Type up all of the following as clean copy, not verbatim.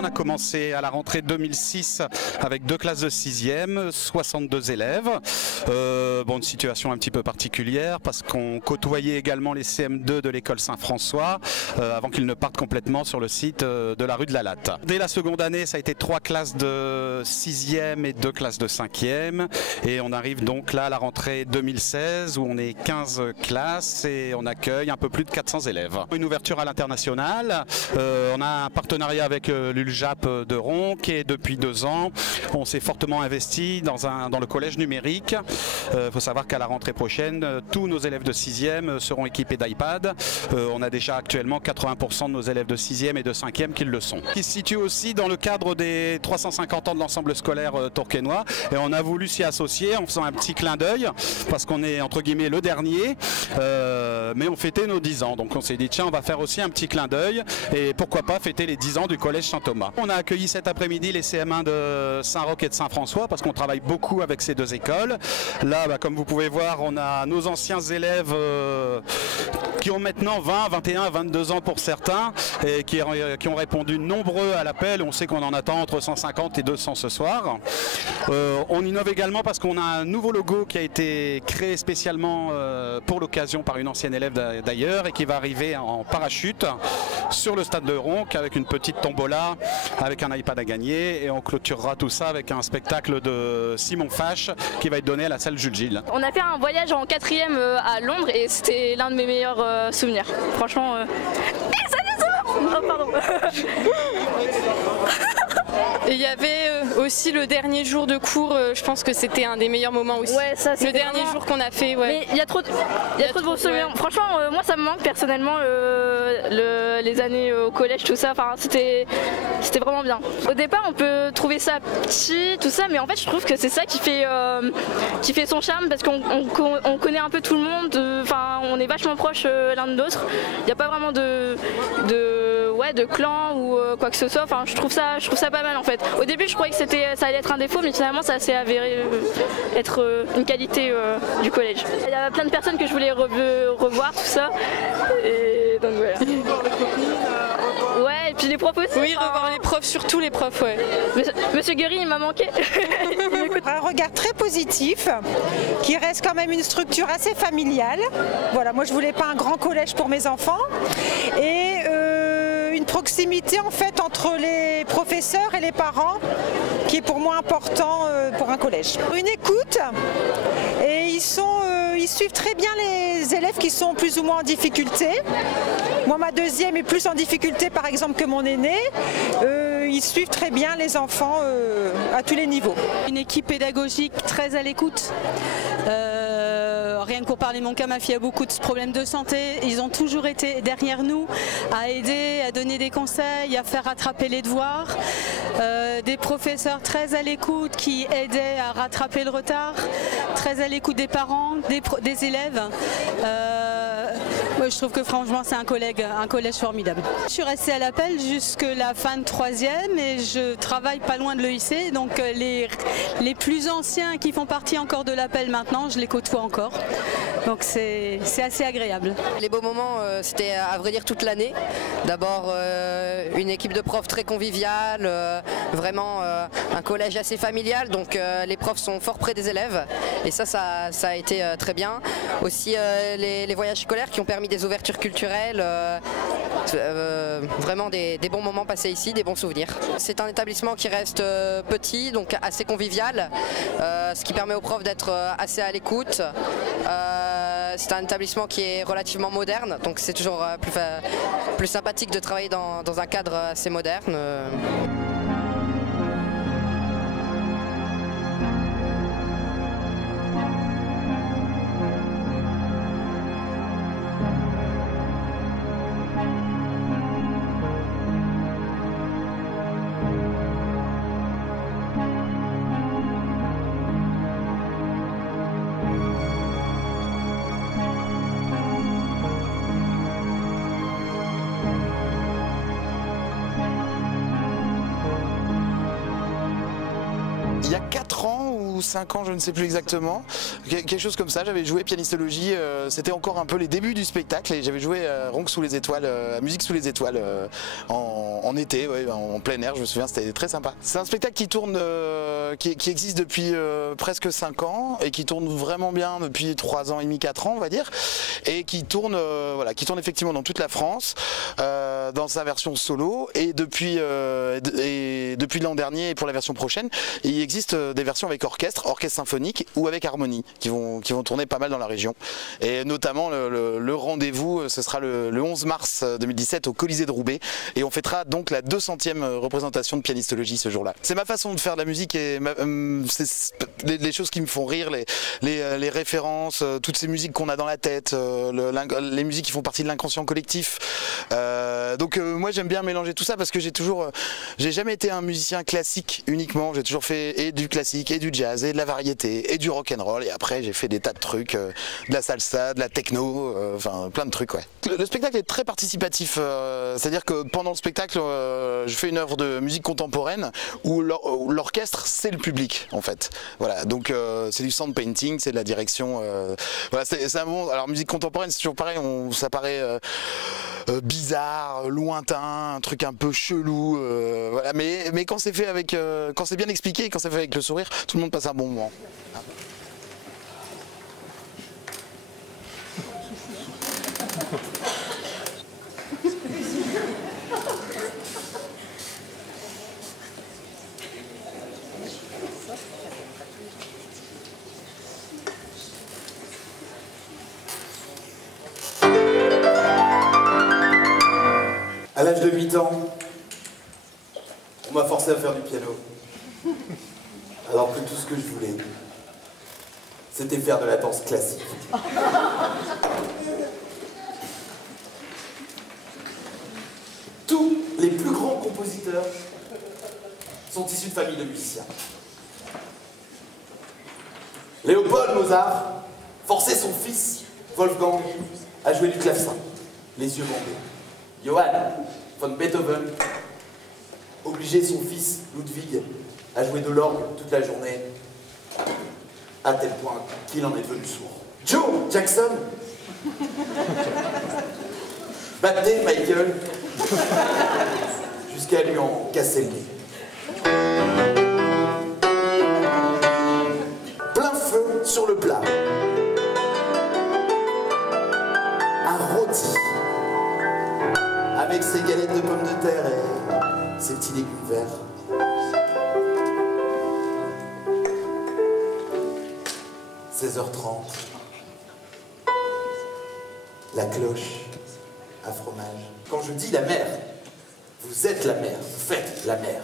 On a commencé à la rentrée 2006 avec 2 classes de 6e, 62 élèves. Une situation un petit peu particulière parce qu'on côtoyait également les CM2 de l'école Saint-François avant qu'ils ne partent complètement sur le site de la rue de la Latte. Dès la seconde année, ça a été 3 classes de 6e et 2 classes de 5e. Et on arrive donc là à la rentrée 2016 où on est 15 classes et on accueille un peu plus de 400 élèves. Une ouverture à l'international. On a un partenariat avec l'ULJAP de Ronc et depuis 2 ans, on s'est fortement investi dans le collège numérique. Il faut savoir qu'à la rentrée prochaine, tous nos élèves de 6e seront équipés d'iPad. On a déjà actuellement 80% de nos élèves de 6e et de 5e qui le sont. Qui se situe aussi dans le cadre des 350 ans de l'ensemble scolaire tourquenois et on a voulu s'y associer en faisant un petit clin d'œil parce qu'on est entre guillemets le dernier, mais on fêtait nos 10 ans. Donc on s'est dit tiens, on va faire aussi un petit clin d'œil et pourquoi pas fêter les 10 ans du collège Saint-Thomas. On a accueilli cet après-midi les CM1 de Saint-Roch et de Saint-François parce qu'on travaille beaucoup avec ces 2 écoles. Là, comme vous pouvez voir, on a nos anciens élèves qui ont maintenant 20, 21, 22 ans pour certains et qui ont répondu nombreux à l'appel. On sait qu'on en attend entre 150 et 200 ce soir. On innove également parce qu'on a un nouveau logo qui a été créé spécialement pour l'occasion par une ancienne élève d'ailleurs et qui va arriver en parachute sur le stade de Ronc avec une petite tombola avec un iPad à gagner et on clôturera tout ça avec un spectacle de Simon Fache qui va être donné à la salle Jules Gilles. On a fait un voyage en 4e à Londres et c'était l'un de mes meilleurs souvenirs. Franchement... salut ça va. Oh, pardon. Et il y avait aussi le dernier jour de cours, je pense que c'était un des meilleurs moments aussi. Ouais, ça, le dernier jour qu'on a fait. Ouais. Mais il y a trop de bons souvenirs. Franchement, moi ça me manque personnellement les années au collège, tout ça. Enfin, c'était vraiment bien. Au départ, on peut trouver ça petit, tout ça, mais en fait, je trouve que c'est ça qui fait son charme parce qu'on connaît un peu tout le monde. Enfin, on est vachement proches l'un de l'autre. Il n'y a pas vraiment de clan ou quoi que ce soit. Enfin, je trouve ça pas mal en fait. Au début, je croyais que ça allait être un défaut, mais finalement, ça s'est avéré être une qualité du collège. Il y a plein de personnes que je voulais revoir, tout ça. Et donc voilà. Ouais, et puis les profs aussi. Oui, revoir les profs, surtout les profs, ouais. Monsieur Guéry, il m'a manqué. Un regard très positif, qui reste quand même une structure assez familiale. Voilà, moi je voulais pas un grand collège pour mes enfants. Et une proximité en fait entre les professeurs et les parents qui est pour moi important pour un collège. Une écoute et ils suivent très bien les élèves qui sont plus ou moins en difficulté. Moi ma 2e est plus en difficulté par exemple que mon aîné. Ils suivent très bien les enfants à tous les niveaux. Une équipe pédagogique très à l'écoute. Rien que pour parler de mon cas, ma fille a beaucoup de problèmes de santé. Ils ont toujours été derrière nous à aider, à donner des conseils, à faire rattraper les devoirs. Des professeurs très à l'écoute qui aidaient à rattraper le retard, très à l'écoute des parents, des élèves. Moi, je trouve que franchement c'est un collège formidable. Je suis restée à l'appel jusqu'à la fin de 3e et je travaille pas loin de l'EIC, donc les plus anciens qui font partie encore de l'appel maintenant, je les côtoie encore. Donc c'est assez agréable. Les beaux moments, c'était à vrai dire toute l'année. D'abord une équipe de profs très conviviale, vraiment un collège assez familial, donc les profs sont fort près des élèves et ça a été très bien. Aussi les voyages scolaires qui ont permis des ouvertures culturelles, vraiment des bons moments passés ici, des bons souvenirs. C'est un établissement qui reste petit, donc assez convivial, ce qui permet aux profs d'être assez à l'écoute. C'est un établissement qui est relativement moderne, donc c'est toujours plus sympathique de travailler dans un cadre assez moderne. il y a 4 ans ou 5 ans, je ne sais plus exactement, quelque chose comme ça, j'avais joué Pianistologie, c'était encore un peu les débuts du spectacle et j'avais joué Ronc sous les étoiles, à Musique sous les étoiles en été, ouais, en plein air, je me souviens, c'était très sympa. C'est un spectacle qui tourne, qui existe depuis presque 5 ans et qui tourne vraiment bien depuis 3 ans et demi, 4 ans on va dire, et qui tourne, voilà, qui tourne effectivement dans toute la France, dans sa version solo et depuis l'an dernier et pour la version prochaine, il existe des versions avec orchestre symphonique ou avec harmonie qui vont tourner pas mal dans la région. Et notamment le rendez-vous, ce sera le 11 mars 2017 au Colisée de Roubaix et on fêtera donc la 200e représentation de Pianistologie ce jour-là. C'est ma façon de faire de la musique et les choses qui me font rire, les références, toutes ces musiques qu'on a dans la tête, les musiques qui font partie de l'inconscient collectif. Donc moi j'aime bien mélanger tout ça parce que j'ai jamais été un musicien classique uniquement, j'ai toujours fait et du classique et du jazz et de la variété et du rock and roll et après j'ai fait des tas de trucs, de la salsa, de la techno, enfin plein de trucs ouais. Le spectacle est très participatif, c'est-à-dire que pendant le spectacle je fais une œuvre de musique contemporaine où l'orchestre c'est le public en fait. Voilà, donc c'est du sound painting, c'est de la direction, voilà, c'est un bon. Alors musique contemporaine c'est toujours pareil, ça paraît bizarre, lointain, un truc un peu chelou, voilà. Mais quand c'est fait avec, quand c'est bien expliqué, quand c'est fait avec le sourire, tout le monde passe un bon moment. À l'âge de 8 ans, on m'a forcé à faire du piano. Alors que tout ce que je voulais, c'était faire de la danse classique. Tous les plus grands compositeurs sont issus de familles de musiciens. Léopold Mozart forçait son fils, Wolfgang, à jouer du clavecin, les yeux bandés. Johann von Beethoven obligeait son fils Ludwig à jouer de l'orgue toute la journée, à tel point qu'il en est devenu sourd. Joe Jackson battait Michael jusqu'à lui en casser le nez. Plein feu sur le plat. Un rôti avec ses galettes de pommes de terre et ses petits légumes verts. 16h30. La cloche à fromage. Quand je dis la mer, vous êtes la mer, vous faites la mer.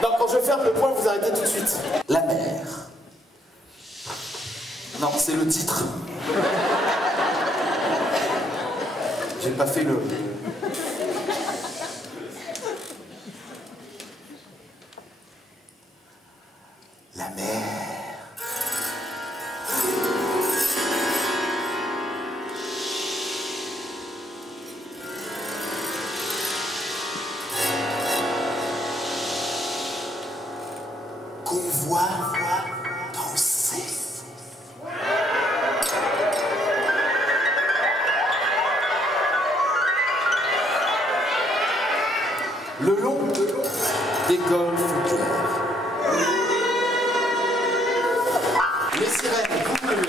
Non, quand je ferme le point, vous arrêtez tout de suite. La mer. Non, c'est le titre. J'ai pas fait le... La mer. Qu'on voit danser. Le long des golfes clairs. Les sirènes couvrent le